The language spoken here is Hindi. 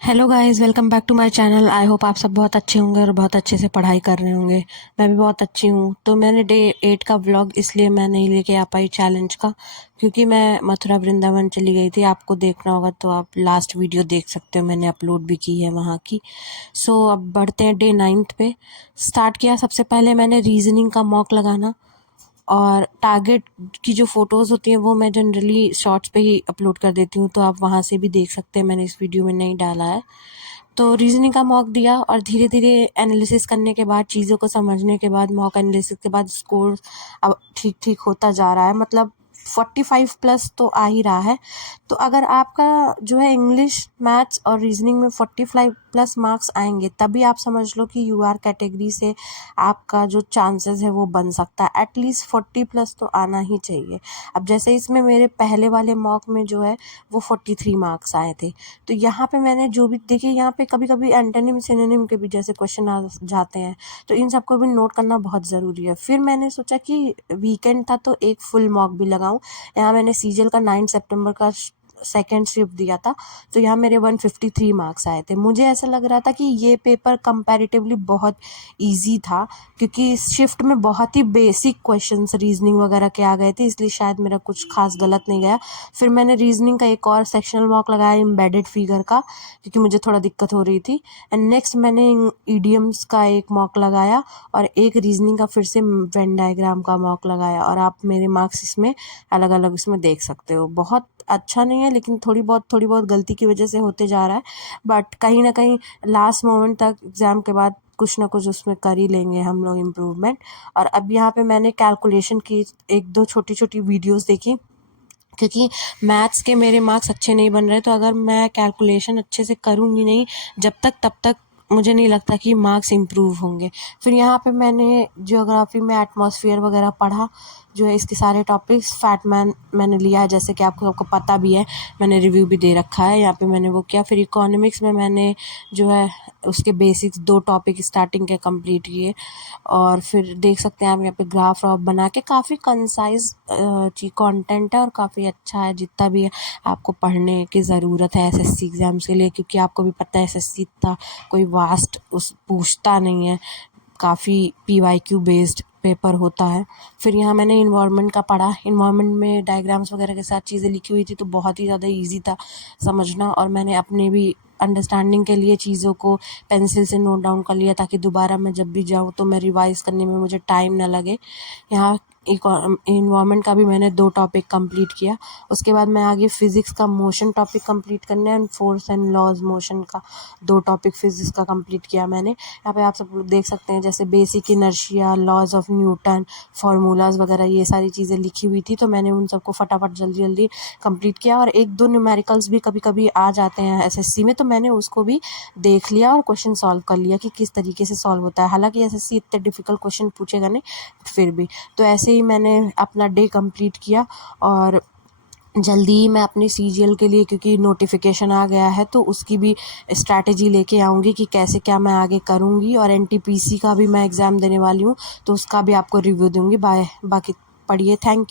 Hello guys, welcome back to my channel. I hope आप सब बहुत अच्छे होंगे और बहुत अच्छे से पढ़ाई कर रहे होंगे। मैं भी बहुत अच्छी हूँ। तो मैंने डे 8 का व्लॉग इसलिए मैं नहीं लेके आ पाई चैलेंज का, क्योंकि मैं मथुरा वृंदावन चली गई थी। आपको देखना होगा तो आप लास्ट वीडियो देख सकते हो, मैंने अपलोड भी की है वहाँ की। सो अब बढ़ते हैं डे 9 पे। स्टार्ट किया, सबसे पहले मैंने रीजनिंग का मॉक लगाना, और टारगेट की जो फ़ोटोज़ होती हैं वो मैं जनरली शॉर्ट्स पे ही अपलोड कर देती हूँ, तो आप वहाँ से भी देख सकते हैं, मैंने इस वीडियो में नहीं डाला है। तो रीजनिंग का मॉक दिया और धीरे धीरे एनालिसिस करने के बाद, चीज़ों को समझने के बाद, मॉक एनालिसिस के बाद स्कोर अब ठीक ठीक होता जा रहा है। मतलब 45 प्लस तो आ ही रहा है। तो अगर आपका जो है इंग्लिश, मैथ्स और रीजनिंग में 45 प्लस मार्क्स आएंगे, तभी आप समझ लो कि यूआर कैटेगरी से आपका जो चांसेस है वो बन सकता है। एटलीस्ट 40 प्लस तो आना ही चाहिए। अब जैसे इसमें मेरे पहले वाले मॉक में जो है वो 43 मार्क्स आए थे। तो यहाँ पे मैंने जो भी देखिए, यहाँ पे कभी कभी एंटोनिम सिनोनिम के भी जैसे क्वेश्चन आ जाते हैं, तो इन सबको भी नोट करना बहुत ज़रूरी है। फिर मैंने सोचा कि वीकेंड था तो एक फुल मॉक भी लगाऊं। यहाँ मैंने सीजीएल का 9 सितंबर का सेकेंड शिफ्ट दिया था, तो यहाँ मेरे 153 मार्क्स आए थे। मुझे ऐसा लग रहा था कि ये पेपर कंपैरेटिवली बहुत इजी था, क्योंकि इस शिफ्ट में बहुत ही बेसिक क्वेश्चंस रीजनिंग वगैरह के आ गए थे, इसलिए शायद मेरा कुछ खास गलत नहीं गया। फिर मैंने रीजनिंग का एक और सेक्शनल मॉक लगाया एम्बेडेड फिगर का, क्योंकि मुझे थोड़ा दिक्कत हो रही थी। एंड नेक्स्ट मैंने ईडियम्स का एक मॉक लगाया, और एक रीजनिंग का फिर से वेन डायग्राम का मॉक लगाया। और आप मेरे मार्क्स इसमें अलग अलग इसमें देख सकते हो। बहुत अच्छा नहीं है, लेकिन थोड़ी बहुत गलती की वजह से होते जा रहा है। बट कहीं ना कहीं लास्ट मोमेंट तक एग्ज़ाम के बाद कुछ ना कुछ उसमें कर ही लेंगे हम लोग इम्प्रूवमेंट। और अब यहाँ पे मैंने कैलकुलेशन की एक दो छोटी छोटी वीडियोस देखी, क्योंकि मैथ्स के मेरे मार्क्स अच्छे नहीं बन रहे। तो अगर मैं कैलकुलेशन अच्छे से करूँगी नहीं जब तक, तब तक मुझे नहीं लगता कि मार्क्स इम्प्रूव होंगे। फिर यहाँ पे मैंने ज्योग्राफी में एटमॉस्फेयर वगैरह पढ़ा, जो है इसके सारे टॉपिक्स। फैटमैन मैंने लिया है, जैसे कि आपको पता भी है, मैंने रिव्यू भी दे रखा है, यहाँ पे मैंने वो किया। फिर इकोनॉमिक्स में मैंने जो है उसके बेसिक्स 2 टॉपिक स्टार्टिंग के कंप्लीट किए। और फिर देख सकते हैं आप यहाँ पे ग्राफ व्राफ बना के, काफ़ी कंसाइज कंटेंट है और काफ़ी अच्छा है। जितना भी आपको पढ़ने की ज़रूरत है एसएससी एग्ज़ाम्स के लिए, क्योंकि आपको भी पता है एसएससी इतना कोई वास्ट उस पूछता नहीं है, काफ़ी पीवाईक्यू बेस्ड पेपर होता है। फिर यहाँ मैंने इन्वायरमेंट का पढ़ा। इन्वायरमेंट में डायग्राम्स वगैरह के साथ चीज़ें लिखी हुई थी, तो बहुत ही ज़्यादा इजी था समझना। और मैंने अपने भी अंडरस्टैंडिंग के लिए चीज़ों को पेंसिल से नोट डाउन कर लिया, ताकि दोबारा मैं जब भी जाऊँ तो मैं रिवाइज़ करने में मुझे टाइम ना लगे। यहाँ इन्वायरमेंट का भी मैंने 2 टॉपिक कंप्लीट किया। उसके बाद मैं आगे फिज़िक्स का मोशन टॉपिक कंप्लीट करना है, and force and laws motion का 2 टॉपिक फिज़िक्स का कंप्लीट किया मैंने। यहाँ पे आप सब लोग देख सकते हैं, जैसे basic inertia, laws of Newton, formulas वगैरह ये सारी चीज़ें लिखी हुई थी, तो मैंने उन सबको फटाफट जल्दी जल्दी कंप्लीट किया। और 1-2 न्यूमेरिकल्स भी कभी कभी आ जाते हैं एसएससी में, तो मैंने उसको भी देख लिया और क्वेश्चन सॉल्व कर लिया कि किस तरीके से सॉल्व होता है। हालांकि एसएससी इतने डिफ़िकल्ट क्वेश्चन पूछेगा नहीं, फिर भी। तो ऐसे ही मैंने अपना डे कंप्लीट किया, और जल्दी ही मैं अपनी सीजीएल के लिए, क्योंकि नोटिफिकेशन आ गया है, तो उसकी भी स्ट्रैटेजी लेके आऊँगी कि कैसे क्या मैं आगे करूँगी। और एनटीपीसी का भी मैं एग्ज़ाम देने वाली हूँ, तो उसका भी आपको रिव्यू दूँगी। बाकी पढ़िए। Thank you.